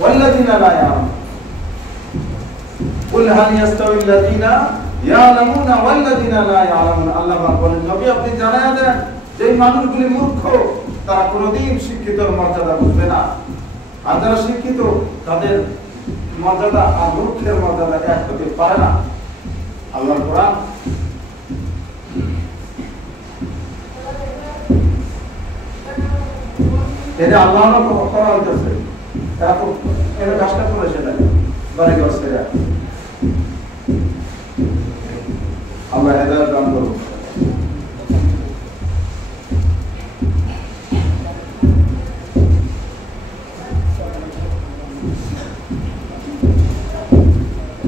ওয়াল্লাযিনা লা ইয়ালামুন কুল হাল ইয়াস্তাউিল্লাযিনা ইয়ালামুনা ওয়াল্লাযিনা লা ইয়ালামুন। আল্লাহ বলেন নবী আপনি জানায়া দেন যে মানুষগুলি মূর্খ, তারা কোনোদিন শিক্ষিতর মর্যাদা বুঝবে না। আর যারা শিক্ষিত তাদের মর্যাদা আর মূর্খের মর্যাদা এক হতে পারে না। আল্লাহর কোরআন এটা আল্লাহ করা হইতেছে, এরা কাজটা করে সেটা বাড়ি ঘর ছেড়ে আল্লাহ হেদায়েত দান করুন।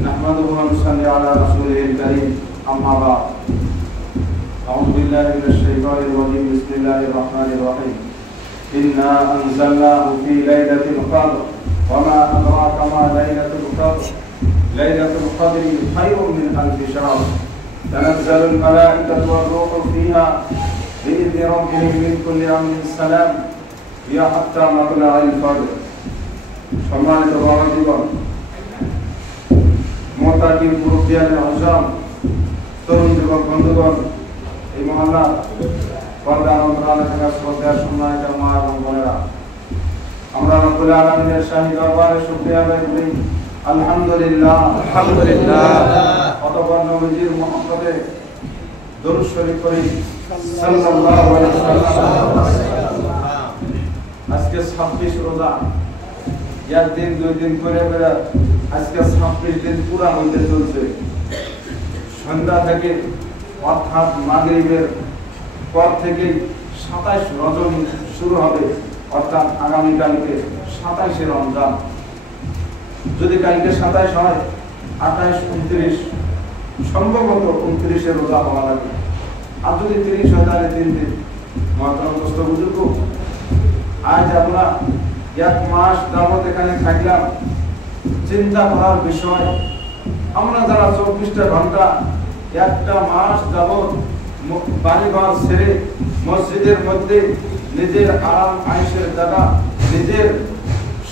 نحمده ونصلي على رسوله الكريم أما بعد أعوذ بالله من الشيطان الرجيم بسم الله الرحمن الرحيم إنا أنزلناه في ليلة القدر وما أدراك ما ليلة القدر ليلة القدر خير من ألف شهر تنزل الملائكة والروح فيها بإذن ربهم من كل أمر سلام هي حتى مطلع الفجر। সম্মানিত বাবাজীগণ, মোতাকিম মুরব্বিয়ানে আযম, তরুণ যুবক বন্ধুগণ, এই মহল্লা পর্দার অন্তরালে থাকা শ্রদ্ধার সম্মানিত মা এবং বোনেরা, আমরা রব্বুল আলামিনের শাহী দরবারে শুকরিয়া আদায় করি। আলহামদুলিল্লাহ আলহামদুলিল্লাহ। অতঃপর নবীজির মুহাম্মদে দরুদ শরীফ পড়ি সাল্লাল্লাহু আলাইহি ওয়াসাল্লাম। আজকে 26 রোজা, একদিন দুই দিন করে করে আজকে 26 দিন পুরা হইতে চলছে। সন্ধ্যা থেকে অর্থাৎ মাগরিবের পর থেকে 27 রজনী শুরু হবে, অর্থাৎ আগামীকালকে 27 রমজান। যদি কালকে 27 হয়, 28, 29, সম্ভবত 29 রোজা হওয়া লাগে। আর যদি 30 হয় তাহলে 3 দিন। মহতরম দোস্ত বুজুর্গ, আজ আমরা 1 মাস যাবত এখানে থাকলাম। চিন্তা করার বিষয়, আমরা যারা 24টা ঘন্টা 1টা মাস যাবত বাড়িঘর ছেড়ে মসজিদের মধ্যে নিজের আরাম আয়েশের জায়গা, নিজের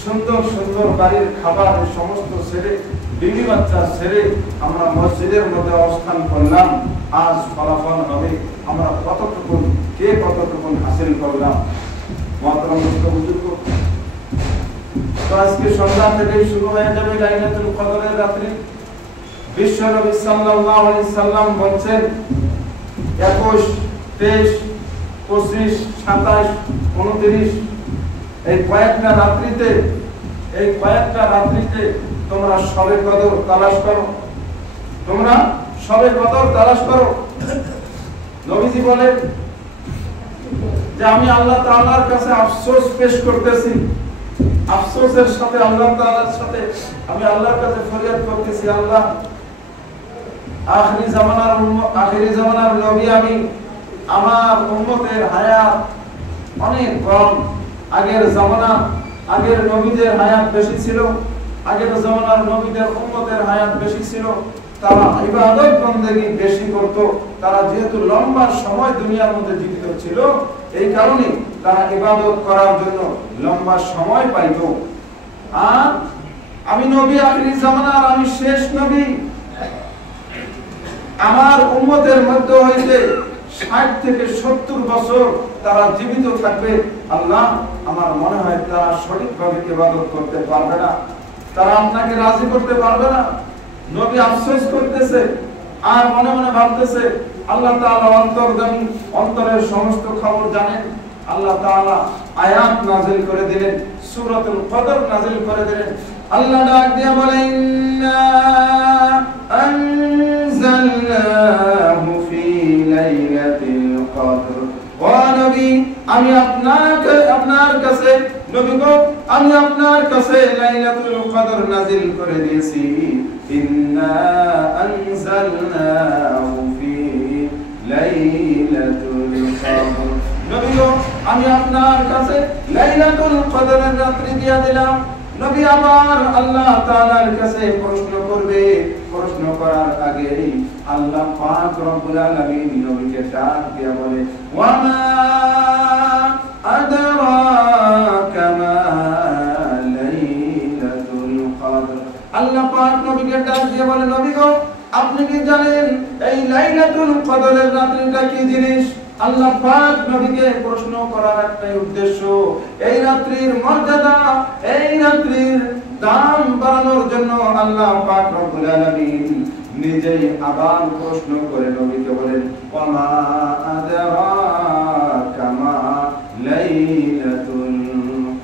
সুন্দর সুন্দর বাড়ির খাবার সমস্ত ছেড়ে, বিবি বাচ্চা ছেড়ে আমরা মসজিদের মধ্যে অবস্থান করলাম। আজ ফলাফল হবে আমরা কতটুকুন, কে কতটুকুন হাসিল করলাম। মহতরম বুজুর্গ, তো আজকে সন্ধ্যা থেকেই শুরু হয়ে যাবে লাইলাতুল কদরের রাত্রি। বিশ্ব নবী সাল্লাল্লাহু আলাইহি সাল্লাম বলেন 21, 23, 25, 27, 29 এই কয়েকটা রাত্রিতে তোমরা শবে কদর তালাশ করো, তোমরা শবে কদর তালাশ করো। নবীজি বলেন যে আমি আল্লাহ তাআলার কাছে আফসোস পেশ করতেছি, আফসোসের সাথে আল্লাহ তাআলার সাথে আমি আল্লাহর কাছে ফরিয়াদ করতেছি, আল্লাহ আখিরি জামানার নবী আমি, আমার উম্মতের হায়াত অনেক কম। আগের নবীদের হায়াত বেশি ছিল, আগের জামানার নবীদের উম্মতের হায়াত বেশি ছিল। তারা ইবাদত বন্দেগী বেশি করত। তারা যেহেতু লম্বা সময় দুনিয়ার মধ্যে জীবিত ছিল, এই কারণে তারা ইবাদত করার জন্য লম্বা সময় পাইত। আর আমি নবী আখিরি জামানার, আমি শেষ নবী। আমার উম্মতের মধ্যে হইতে 60 থেকে 70 বছর তারা জীবিত থাকবে। আল্লাহ, আমার মনে হয় তারা সঠিকভাবে ইবাদত করতে পারবে না, তারা আপনাকে রাজি করতে পারবে না। নবী আফসোস করতেছে আর মনে মনে ভাবতেছে, আল্লাহ তাআলা অন্তর্যামী, অন্তরের সমস্ত খবর জানেন। আল্লাহ তাআলা আয়াত নাযিল করে দিলেন, সূরাতুল কদর নাযিল করে দিলেন। আল্লাহ ডাক দিয়ে বলেন, ইন্না আনজালনাহু ফি লাইলাতিল কদর। ও নবী, আমি আপনার কাছে, নবী গো, আমি আপনার কাছে লাইলাতুল কদর নাযিল করে দিয়েছি। ইন্না আনজালনাহু ফি লাইলাতুল কদর। নবী গো, আমি আপনার কাছে লাইলাতুল কদরের রাত্রি দিয়ে দিলাম। নবী আবার আল্লাহ তাআলার কাছে প্রশ্ন করবে। প্রশ্ন করার আগে আল্লাহ পাক রব্বুল আলামিন নবীকে ডাক দিয়ে বলে, ওয়া মা আদরাকা মা লাইলাতুল আল্লাহ পাক নবীকে ডাক দিয়ে বলে, নবী গো, আপনি কি জানেন এই লাইলাতুল কদরের রাত্রিটা কি জিনিস? আল্লাহ পাক নবীকে প্রশ্ন করার একটাই উদ্দেশ্য, এই রাত্রির মর্যাদা, এই রাত্রির দাম বাড়ানোর জন্য আল্লাহ পাক রব্বুল আলামিন নিজেই আবার প্রশ্ন করে নবীকে বলেন, ওয়ামা আদরাকা মা লাইলাতুল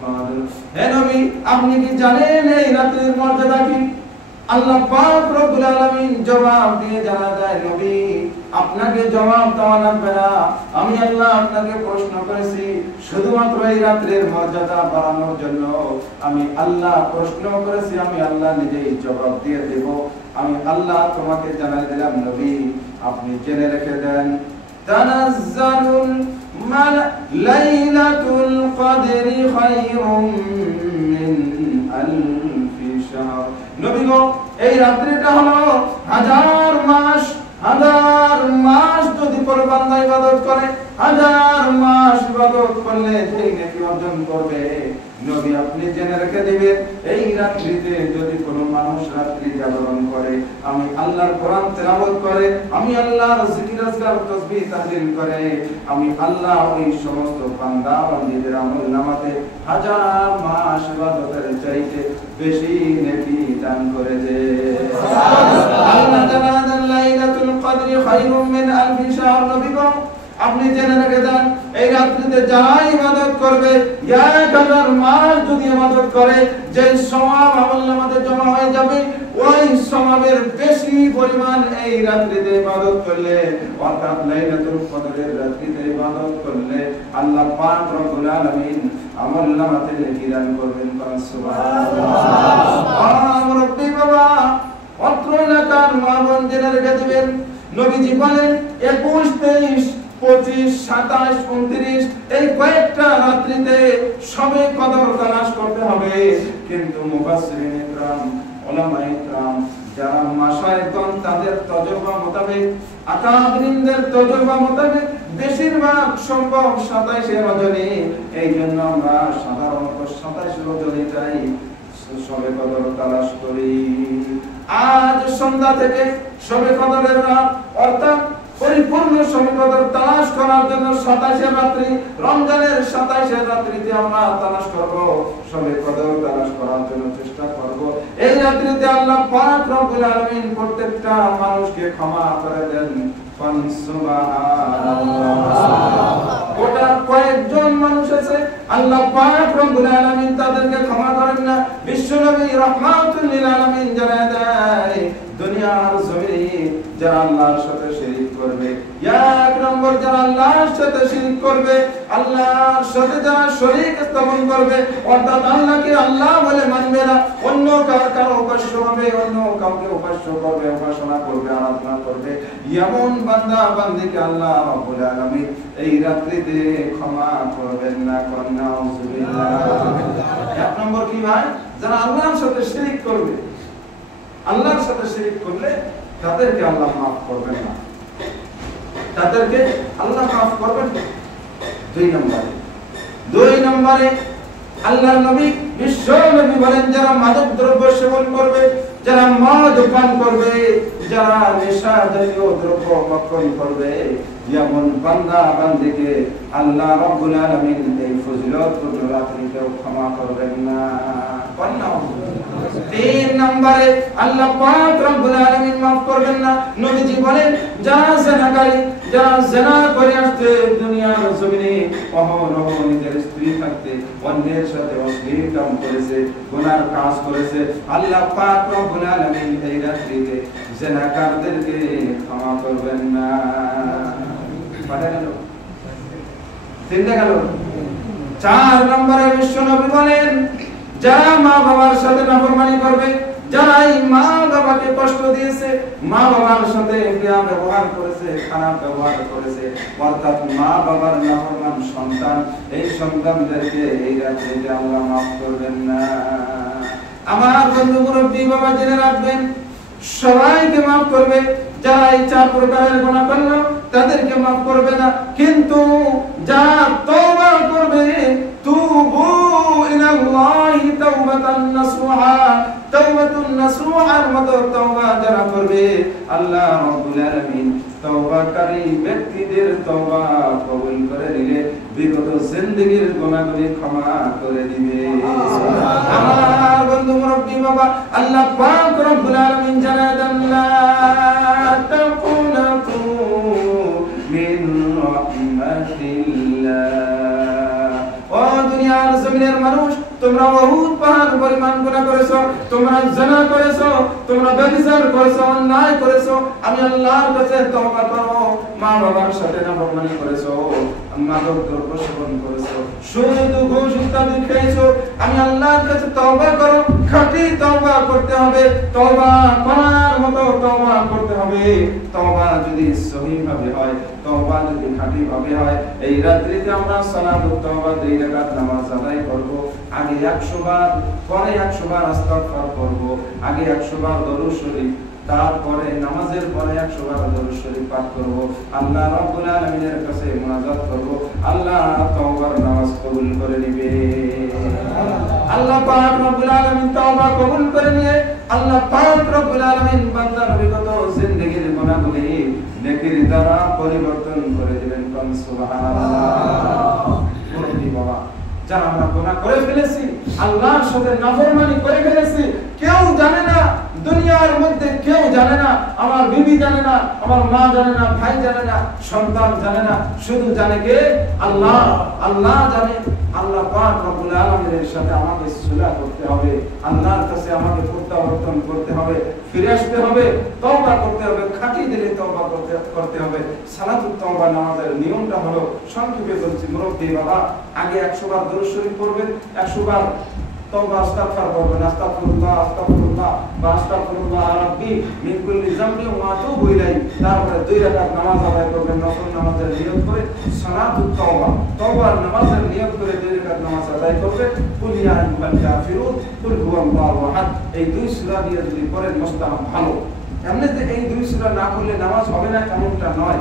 কদর। হে নবী, আপনি কি জানেন এই রাত্রির মর্যাদা কি? আল্লাহ পাক রব্বুল আলামিন জবাব দিয়ে জানা দেয়, নবী আপনাকে জবাব দেওয়া লাগবে না, আমি আল্লাহ আপনাকে প্রশ্ন করেছি শুধুমাত্র এই রাত্রির মর্যাদা বাড়ানোর জন্য। আমি আল্লাহ প্রশ্ন করেছি, আমি আল্লাহ নিজেই জবাব দিয়ে দেব। আমি আল্লাহ তোমাকে জানাই দিলাম, নবী আপনি জেনে রেখে দেন, তানাজ্জালুল লাইলাতুল কদরি খায়রুম মিন আলফি শাহর। নবী গো, এই রাত্রিটা হলো হাজার মাস যদি কোনো বান্দা ইবাদত করে, হাজার মাস ইবাদত করলে যেই নেকি অর্জন করবে, নবী আপনি জেনে রেখে দিবেন, এই রাত্রিতে যদি কোনো মানুষ রাত্রি জাগরণ করে, আমি আল্লাহর কোরআন তেলাওয়াত করে, আমি আল্লাহর জিকির আজকার তাসবিহ তাহলিল করে, আমি আল্লাহ ওই সমস্ত বান্দা বান্দীদের আমলনামাতে হাজার মাস ইবাদতের চাইতে বেশি নেকি দান করে দেয়। আল্লাহ তাআলা লাইলাতুল কদরি খায়রুম মিন আলফি শাহর। নবী গো, আপনি জেনে রেখে দেন, এই রাত্রিতে যারা ইবাদত করবে, 1000 মাস যদি ইবাদত করে, যে সওয়াব আমলনামাতে জমা হয়ে যাবে, ওই সওয়াবের বেশি পরিমাণ এই রাত্রিতে ইবাদত করলে, অর্থাৎ লাইলাতুল কদরের রাত্রিতে ইবাদত করলে আল্লাহ পাক রব্বুল আলামিন আমলনামাতে নেকি দান করবেন। সুবহানাল্লাহ। মুরব্বি বাবা, অত্র এলাকার মা-বোন জেনে রেখে দিবেন, নবীজি বলেন 21, 23, 25, 27, 29 এই কয়েকটা রাত্রিতে সবে কদর তালাশ করতে হবে। কিন্তু মুফাসসিরিন ইকরাম, উলামায়ে ইকরাম, যারা মাশায়েখগণ, তাদের তজরবা মোতাবেক, আকাবিরিনদের তজরবা মোতাবেক বেশিরভাগ সম্ভব 27 রজনী। এই জন্য আমরা সাধারণত 27 রজনীটাই সবে কদর তালাশ করি। আজ সন্ধ্যা থেকে সবে কদরের রাত, অর্থাৎ পরিপূর্ণ সবে কদর তালাশ করার জন্য 27 রাত্রি, রমজানের 27 রাত্রিতে আমরা তালাশ করব, সবে কদর তালাশ করার জন্য চেষ্টা করব। এই রাত্রিতে আল্লাহ পাক রব্বুল আলামিন প্রত্যেকটা মানুষকে ক্ষমা করে দেন। ওটা কয়েকজন মানুষ আছে আল্লাহ পাক রব্বুল আলামিন তাদেরকে ক্ষমা করেন না। বিশ্বনবী রাহমাতুল লিল আলামিন জানায় দেয়, দুনিয়ার জমিনে যারা আল্লাহর সাথে শিরক করবে, এক নম্বর যারা আল্লাহর সাথে শিরক করবে, আল্লাহর সাথে যারা শরীক স্থাপন করবে, অর্থাৎ আল্লাহকে আল্লাহ বলে মানবে না, অন্য কারো উপাস্য হবে, অন্য কাউকে উপাস্য করবে, উপাসনা করবে, আরাধনা করবে, এমন বান্দা বান্দীকে আল্লাহ রাব্বুল আলামিন এই রাত্রিতে ক্ষমা করবেন না। নাউযুবিল্লাহ। এক নম্বর কি ভাই? যারা আল্লাহর সাথে শিরক করবে, আল্লাহর সাথে শিরক করলে তাদেরকে আল্লাহ মাফ করবেন না, তাদেরকে আল্লাহ মাফ করবেন না। দুই নম্বরে আল্লাহর নবী বিশ্ব নবী বলেন, যারা মাদক দ্রব্য সেবন করবে, যারা মদ পান করবে, যারা নেশা জাতীয় দ্রব্য ভক্ষণ করবে, এমন বান্দা বান্দীকে আল্লাহ রাব্বুল আলামিন এই ফজিলতপূর্ণ রাত্রিতেও ক্ষমা করবেন না। 3 নম্বরে আল্লাহ পাক রব্বুল আলামিন মাফ করবেন না। নবীজি বলেন, যারা জিনাকারী, যারা জিনা করে আসছে দুনিয়ার জমিনে, অহরহ নিজের স্ত্রী থাকতে অন্যের সাথে অশ্লীল কাম করেছে, গুনার কাজ করেছে, আল্লাহ পাক রব্বুল আলামিন এই রাত্রিতে জিনাকারদেরকে ক্ষমা করবেন না। পাঠা গেল? 3টা গেল। 4 নম্বরে বিশ্বনবী বলেন, যারা মা বাবার সাথে নাফরমানি করবে, যারা এই মা বাবাকে কষ্ট দিয়েছে, মা বাবার সাথে বেয়া ব্যবহার করেছে, খারাপ ব্যবহার করেছে, অর্থাৎ মা বাবার নাফরমান সন্তান, এই সন্তানদেরকে এই রাত্রিতে আল্লাহ মাফ করবেন না। আমার বন্ধু মুরব্বী বাবা জেনে রাখবেন, সবাইকে মাফ করবে, যারা এই 4 প্রকারের গুনাহ করলো তাদেরকে মাফ করবে না, কিন্তু যারা তওবা করবে, তুবু ইলাল্লাহি তাওবাতান নাসুহা, তাওবাতুন নাসুহার মতো তওবা যারা করবে আল্লাহ রাব্বুল আলামিন তওবাকারী ব্যক্তিদের তওবা কবুল করে নিলে বিগত জিন্দেগীর গুনাহগুলি ক্ষমা করে দিবে। আমার বন্ধু মুরব্বি বাবা, আল্লাহ পাক রব্বুল আলামিন জানায় দেন লা তাকুনাতু মিন রাহমাতিল্লাহ। ও দুনিয়ার জমিনের মানুষ, তোমরা বহুত পাহাড় পরিমাণ গুনাহ করেছো, তোমরা জিনা করেছো, তোমরা ব্যভিচার করেছো, অন্যায় করেছো। আমি আল্লাহর কাছে তওবা করো। মা বাবার সাথে নাফরমানি করেছো, মাদক দ্রব্য সেবন করেছো, সুদ ঘুষ ইত্যাদি খেয়েছো। আমি আল্লাহর কাছে তওবা করো। খাঁটি তওবা করতে হবে, তওবা করার মতো তওবা করতে হবে। তওবা যদি সহিভাবে হয়, তওবা যদি খাঁটি ভাবে হয়, এই রাত্রিতে আমরা সালাতুত তওবা 2 রাকাত নামাজ আদায় করব। আগে 100 বার, পরে 100 বার ইস্তিগফার করব। আগে 100 বার দরুদ শরীফ, তারপরে নামাজের পরে 100 বার দরুদ শরীফ পাঠ করব। আল্লাহ রাব্বুল আলামিনের কাছে মুনাজাত করব। আল্লাহ তওবার নামাজ কবুল করে নিবে। আল্লাহ পাক রব্বুল আলামিন তওবা কবুল করে নিয়ে আল্লাহ পাক রব্বুল আলামিন বান্দার বিগত জিন্দেগীর গুনাহগুলি নেকির দ্বারা পরিবর্তন করে দিবেন। সুবহানাল্লাহ। মুরব্বি বাবা, যারা আমরা গুনাহ করে ফেলেছি, আল্লাহর সাথে নাফরমানি করে ফেলেছি, কেউ জানে না, দুনিয়ার মধ্যে কেউ জানে না, আমার বিবি জানে না, আমার মা জানে না, ভাই জানে না, সন্তান জানে না, শুধু জানে কে? আল্লাহ। আল্লাহ জানে। আল্লাহ পাক রব্বুল আলামিনের সাথে আমাকে সুলহ করতে হবে, আল্লাহর কাছে আমাকে প্রত্যাবর্তন করতে হবে, ফিরে আসতে হবে, তওবা করতে হবে, খাঁটি দিলে তওবা করতে হবে। সালাতুত তওবা নামাজের নিয়মটা হলো, সংক্ষেপে বলছি মুরব্বি বাবা, আগে 100 বার দরুদ শরীফ পড়বেন, 100 বার তওবা ইস্তিগফার করবেন, আস্তাগফিরুল্লাহ আস্তাগফিরুল্লাহ বা আস্তাগফিরুল্লাহ রাব্বি মিন কুল্লি যামবি ওয়া আতুবু ইলাইহি। তারপরে 2 রাকাত নামাজ আদায় করবেন, নফল নামাজের নিয়ত করে। সালাতুত তওবা, তওবার নামাজের নিয়ত করে 2 রাকাত নামাজ আদায় করবেন। কুল ইয়া আইয়ুহাল কাফিরুন, কুল হুয়াল্লাহু আহাদ। এই 2 সূরা দিয়ে যদি পড়েন মুস্তাহাব, ভালো। এমনি যে এই 2 সূরা না পড়লে নামাজ হবে না এমনটা নয়,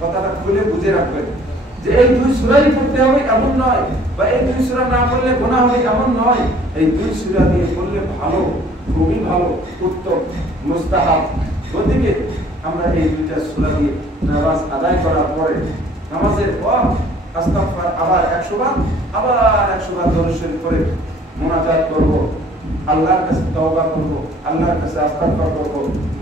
কথাটা খুলে বুঝে রাখবেন। যে এই 2 সূরাই পড়তে হবে এমন নয়, বা এই 2 সূরা না পড়লে গুনাহ হবে এমন নয়। এই 2 সূরা দিয়ে পড়লে ভালো, খুবই ভালো, উত্তম, মুস্তাহাব। ওদিকে আমরা এই 2টা সূরা দিয়ে নামাজ আদায় করার পরে নামাজের পর ইস্তিগফার আবার 100 বার, আবার 100 বার দরুদ শরীফ করে মুনাজাত করব, আল্লাহর কাছে তওবা করব, আল্লাহর কাছে ইস্তিগফার করব,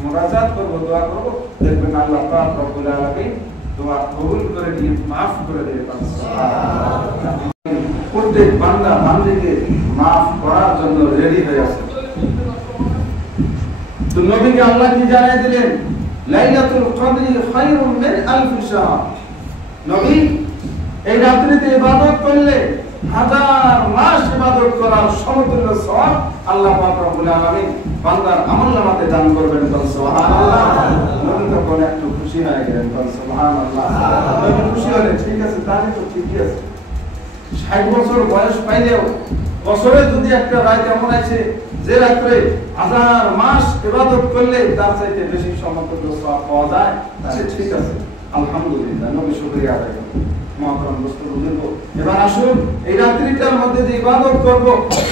মুনাজাত করব, দোয়া করব। দেখবেন আল্লাহ পাক রব্বুল আলামিন দোয়া কবুল করে দিয়ে maaf করে দেবে। প্রত্যেক বান্দা বান্দিকে maaf করার জন্য রেডি হয়ে আছে। তো নবীকে আল্লাহ কি জানিয়ে দিলেন? লাইলাতুল কদরি খায়রুম মিন আলফ শাহর। নবী, এই রাত্রিতে ইবাদত করলে 1000 মাস ইবাদত করার সমতুল্য সওয়াব আল্লাহ পাক রব্বুল আলামিন বান্দার আমলনামাতে দান করবেন। সুবহানাল্লাহ। নবী তখন একটু খুশি হয়ে গেলেন। সুবহানাল্লাহ। নবী খুশি হলেন, ঠিক আছে, তাহলে তো ঠিকই আছে। 60 বছর বয়স পাইলেও বছরে যদি একটা রাত এমন আছে যে রাত্রে 1000 মাস ইবাদত করলে তার চাইতে বেশি সমতুল্য সওয়াব পাওয়া যায়, তাহলে ঠিক আছে, আলহামদুলিল্লাহ। নবী শুকরিয়া আদায় করেন। মহতরম দোস্ত বুজুর্গ, এবার আসুন এই রাত্রিটার মধ্যে যে ইবাদত করব,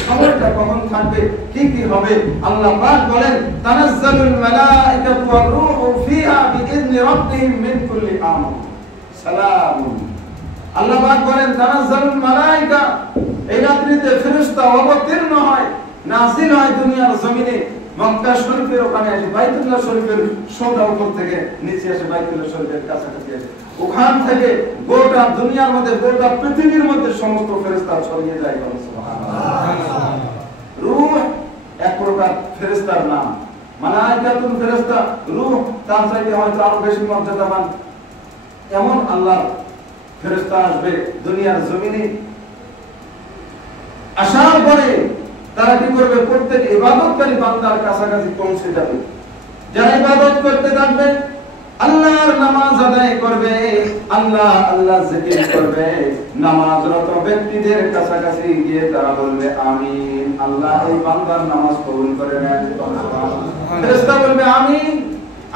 সময়টা কখন থাকবে, কি কি হবে? আল্লাহ পাক বলেন, তানাজ্জালুল মালাইকাতু ওয়ার রূহু ফিহা বিইذনি রাব্বিহিম মিন কুল্লি আমর সালামুন। আল্লাহ পাক বলেন, তানাজ্জালুল মালাইকা, এই রাত্রিতে ফেরেশতা অবতীর্ণ হয়, নাযিল হয় দুনিয়ার জমিনে। মক্কা শরীফের ওখানে আসে, বাইতুল্লাহ শরীফের সোজা উপর থেকে নিচে আসে, বাইতুল্লাহ শরীফের কাছাকাছি আসে। ওখান থেকে গোটা দুনিয়ার মধ্যে, গোটা পৃথিবীর মধ্যে সমস্ত ফেরেশতা ছড়িয়ে যায়। সুবহানাল্লাহ। রূহ এক প্রকার ফেরেশতার নাম, মালাইকাতুল ফেরেশতা, রূহ তার চাইতে হয়তো আরো বেশি মর্যাদাবান। এমন আল্লাহর ফেরেশতা আসবে দুনিয়ার জমিনে। আসার পরে তারা কি করবে? প্রত্যেক ইবাদতকারী বান্দার কাছাকাছি পৌঁছে যাবে। যারা ইবাদত করতে থাকবে, আল্লাহর নামাজ আদায় করবে, আল্লাহ আল্লাহ জিকির করবে, নামাজরত ব্যক্তিদের কাছাকাছি গিয়ে তারা বলবে আমিন, আল্লাহ এই বান্দার নামাজ কবুল করে নেন। ফেরেশতা বলবে আমিন।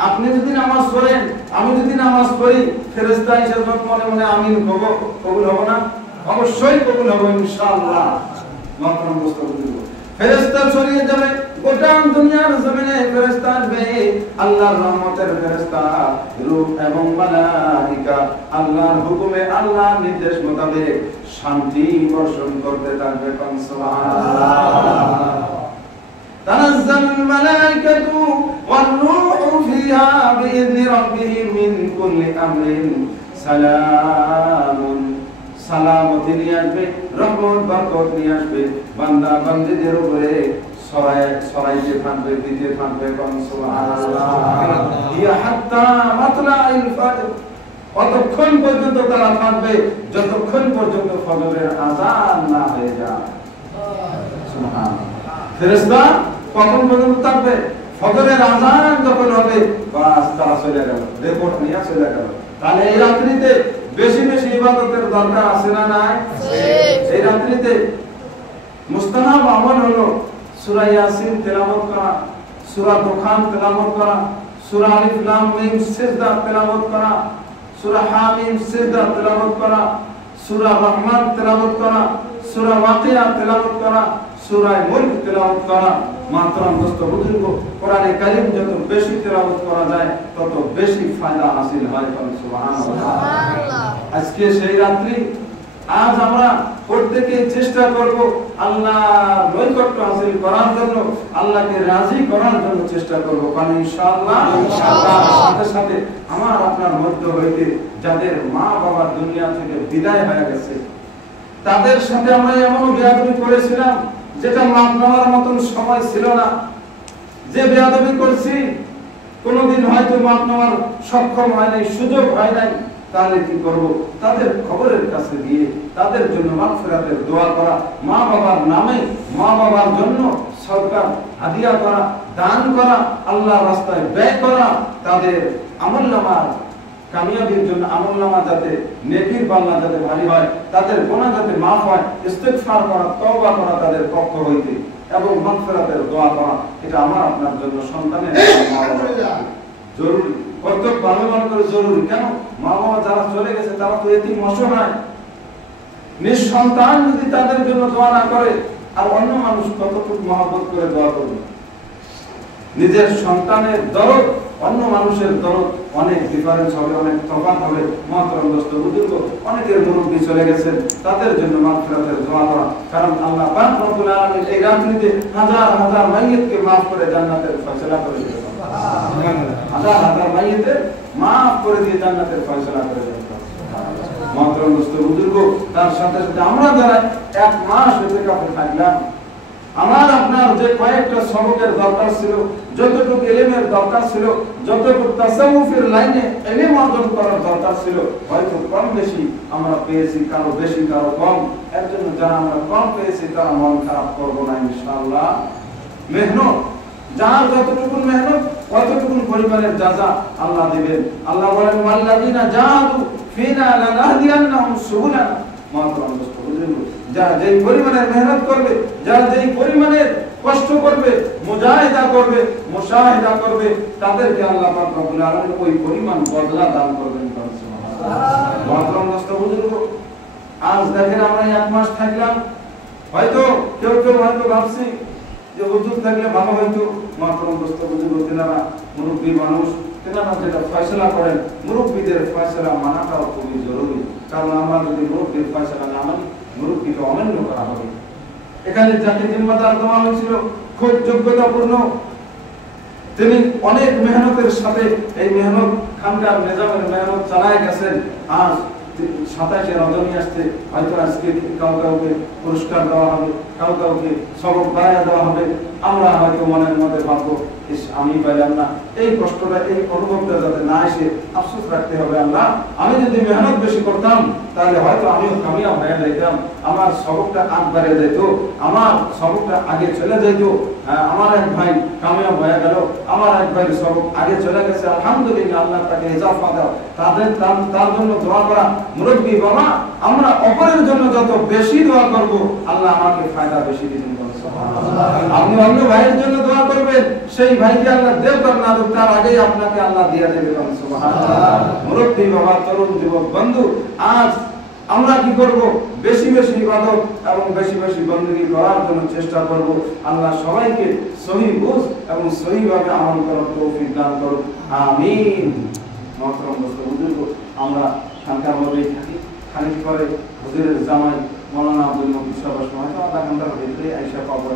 আপনি যদি নামাজ পড়েন, আমি যদি নামাজ পড়ি, ফেরেশতা হিসেবে মনে মনে আমিন কবুল হবে না? অবশ্যই কবুল হবে ইনশাআল্লাহ। মহতরম দোস্ত বুজুর্গ, ফেরেশতা ছড়িয়ে যাবে গোটা দুনিয়ার জমিনে, ফেরেশতা আসবে আল্লাহর রহমতের ফেরেশতা, রূহ এবং মালায়েকা আল্লাহর হুকুমে আল্লাহর নির্দেশ মোতাবেক শান্তি বর্ষণ করতে থাকবে। সুবহানাল্লাহ। তানাজ্জালুল মালায়েকাতু ওয়ার রূহু ফিহা বিইذনি রাব্বিহিম মিন কুল্লি আমরিন সালামুন, সালামতি নিয়ে আসবে, রহমত বরকত নিয়ে আসবে, বান্দা বান্দীদের উপরে ছড়াইতে থাকবে, দিতে থাকবে। সুবহানাল্লাহ। ইয়া হাত্তা মাতলাইল ফাজর, অতক্ষণ পর্যন্ত তারা থাকবে যতক্ষণ পর্যন্ত ফজরের আযান না হয়ে যায়। সুবহানাল্লাহ। ফেরেশতা কখন পর্যন্ত থাকবে? ফজরের আযান যখন হবে বাস তারা চলে গেল, রিপোর্ট নিয়ে চলে গেল। তাহলে এই রাত্রিতে বেশি বেশি ইবাদতের দরকার আছে না নাই? এই রাত্রিতে মুস্তাহাব আমল হলো সূরা ইয়াসিন তেলাওয়াত করা, সূরা দুখান তেলাওয়াত করা, সূরা আলিফ লাম মিম সিজদা তেলাওয়াত করা, সূরা হামিম সিজদা তেলাওয়াত করা, সূরা রহমান তেলাওয়াত করা, সূরা ওয়াকিয়া তেলাওয়াত করা, সূরা মুলক তেলাওয়াত করা। মাহতরম দোস্ত বুজুর্গ, কোরআনে কারীম যত বেশি তেলাওয়াত করা যায় তত বেশি ফায়দা হাসিল হয়। সুবহানাল্লাহ। আজকে সেই রাত্রি, আজ আমরা প্রত্যেকে চেষ্টা করব আল্লাহর নৈকট্য হাসিল করার জন্য, আল্লাহকে রাজি করার জন্য চেষ্টা করব। কারণ ইনশাআল্লাহ সাথে সাথে আমার আপনার মধ্য হইতে যাদের মা বাবা দুনিয়া থেকে বিদায় হয়ে গেছে, তাদের সাথে আমরা এমন বেয়াদবি করেছিলাম যেটা মাপ নেওয়ার মতন সময় ছিল না। যে বেয়াদবি করছি কোনোদিন হয়তো মাপ নেওয়ার সক্ষম হয় নাই, সুযোগ হয় নাই, তাহলে কি করব? তাদের খবরের কাছে গিয়ে তাদের জন্য মাগফিরাতের দোয়া করা, মা বাবার নামে মা বাবার জন্য সরকার হাদিয়া করা, দান করা, আল্লাহর রাস্তায় ব্যয় করা, তাদের আমলনামার কামিয়াবির জন্য আমলনামা যাতে নেকির পাল্লা যাতে ভারী হয়, তাদের গুনাহ যাতে মাফ হয়, ইস্তিগফার করা, তওবা করা তাদের পক্ষ হইতে এবং মাগফিরাতের দোয়া করা, এটা আমার আপনার জন্য সন্তানের জরুরি। প্রত্যেক ভালো মনে করে জরুরি। কেন? মা বাবা যারা চলে গেছে তারা তো এতিম অসহায়, নিঃসন্তান যদি তাদের জন্য দোয়া না করে আর অন্য মানুষ কতটুকু মহব্বত করে দোয়া করবে? নিজের সন্তানের দরদ অন্য মানুষের দরদ অনেক ডিফারেন্স হবে, অনেক তফাৎ হবে। মহতরম দোস্ত বুজুর্গ, অনেকের মুরব্বি চলে গেছেন, তাদের জন্য মাগফিরাতের দোয়া করা। কারণ আল্লাহ পাক রব্বুল আলামিন এই রাত্রিতে হাজার হাজার মাইয়িতকে মাফ করে জান্নাতের ফয়সালা করে দিয়েছেন। হাজার হাজার মাইয়িতের মাফ করে দিয়ে জান্নাতের ফয়সালা করে দিয়েছেন। মহতরম দোস্ত বুজুর্গ, তার সাথে সাথে আমরা যারা এক মাস ইতিকাফে থাকলাম, আমার আপনার যে কয়েকটা সবকের দরকার ছিল, যতটুকু ইলমের দরকার ছিল, যতটুকু তাসাউফের লাইনে ইলম অর্জন করার দরকার ছিল, হয়তো কম বেশি আমরা পেয়েছি, কারো বেশি কারো কম। এর জন্য যারা আমরা কম পেয়েছি তারা মন খারাপ করব না ইনশাআল্লাহ। মেহনত, যার যতটুকু মেহনত ততটুকু পরিমাণের যাজা আল্লাহ দিবেন। আল্লাহ বলেন ওয়াল্লাযিনা জাহাদু ফিনা লানাহদিয়ান্নাহুম সুবুলানা। মহতরম দোস্ত বুজুর্গ, যারা যেই পরিমাণের মেহনত করবে, যারা যেই পরিমাণের কষ্ট করবে, মুজাহিদা করবে, মুশাহিদা করবে, তাদেরকে আল্লাহ পাক রব্বুল আলামিন ওই পরিমাণ বদলা দান করবেন। সুবহানাল্লাহ। মহতরম দোস্ত বুজুর্গ, আজ দেখেন আমরা এক মাস থাকলাম, হয়তো কেউ কেউ হয়তো ভাবছি যে হুজুর থাকলে ভালো হয়তো। মহতরম দোস্ত বুজুর্গ, তেনারা মুরব্বী মানুষ, তেনারা যেটা ফয়সালা করেন, মুরব্বীদের ফয়সালা মানাটাও খুবই জরুরি। কারণ আমরা যদি মুরব্বীর ফয়সালা না মানি, মুরব্বীকে অমান্য করা হবে। এখানে যাকে জিম্মাদার দেওয়া হয়েছিল খুব যোগ্যতাপূর্ণ, তিনি অনেক মেহনতের সাথে এই মেহনত খানকার নিজামের মেহনত চালায় গেছেন। আজ 27 রজনী আসছে, হয়তো আজকে কাউকে পুরস্কার দেওয়া হবে, কাউকে সবক বাড়াইয়া দেওয়া হবে। আমরা হয়তো মনের মধ্যে ভাববো আমি পাইলাম না। এই কষ্টটা, এই অনুভবটা যাতে না এসে আফসোস রাখতে হবে, আল্লাহ আমি যদি মেহনত বেশি করতাম তাহলে হয়তো আমিও কামিয়াব হয়ে যাইতাম, আমার সবকটা আগ বাড়িয়ে যেত, আমার সবকটা আগে চলে যেত। আমার এক ভাই কামিয়াব হয়ে গেল, আমার এক ভাই সবক আগে চলে গেছে, আলহামদুলিল্লাহ, আল্লাহ তাকে ইজাফা দাও। তার জন্য দোয়া করা। মুরব্বী বাবা, আমরা অপরের জন্য যত বেশি দোয়া করব, আল্লাহ আমাকে ফায়দা বেশি দিবেন। আপনি অন্য ভাইয়ের জন্য দোয়া করবেন, সেই ভাইকে আল্লাহ দেব না দেব, তার আগেই আপনাকে আল্লাহ দিয়ে দেবেন। সুবহানাল্লাহ। মুরব্বী বাবা, তরুণ যুবক বন্ধু, আজ আমরা কি করব? বেশি বেশি ইবাদত এবং বেশি বেশি বندگی করার জন্য চেষ্টা করব। আল্লাহ সবাইকে সহি বুঝ এবং সহিভাবে আমল করার তৌফিক দান করুন, আমিন। মহতরম দোস্ত বুজুর্গ, আমরা শান্তার মধ্যেই থাকি। খানিক পরে হুজুরের জামাই মাওলানা আব্দুল মুকিত সাহেব হয়তো আধা ঘন্টার ভিতরে আইসা পাবো।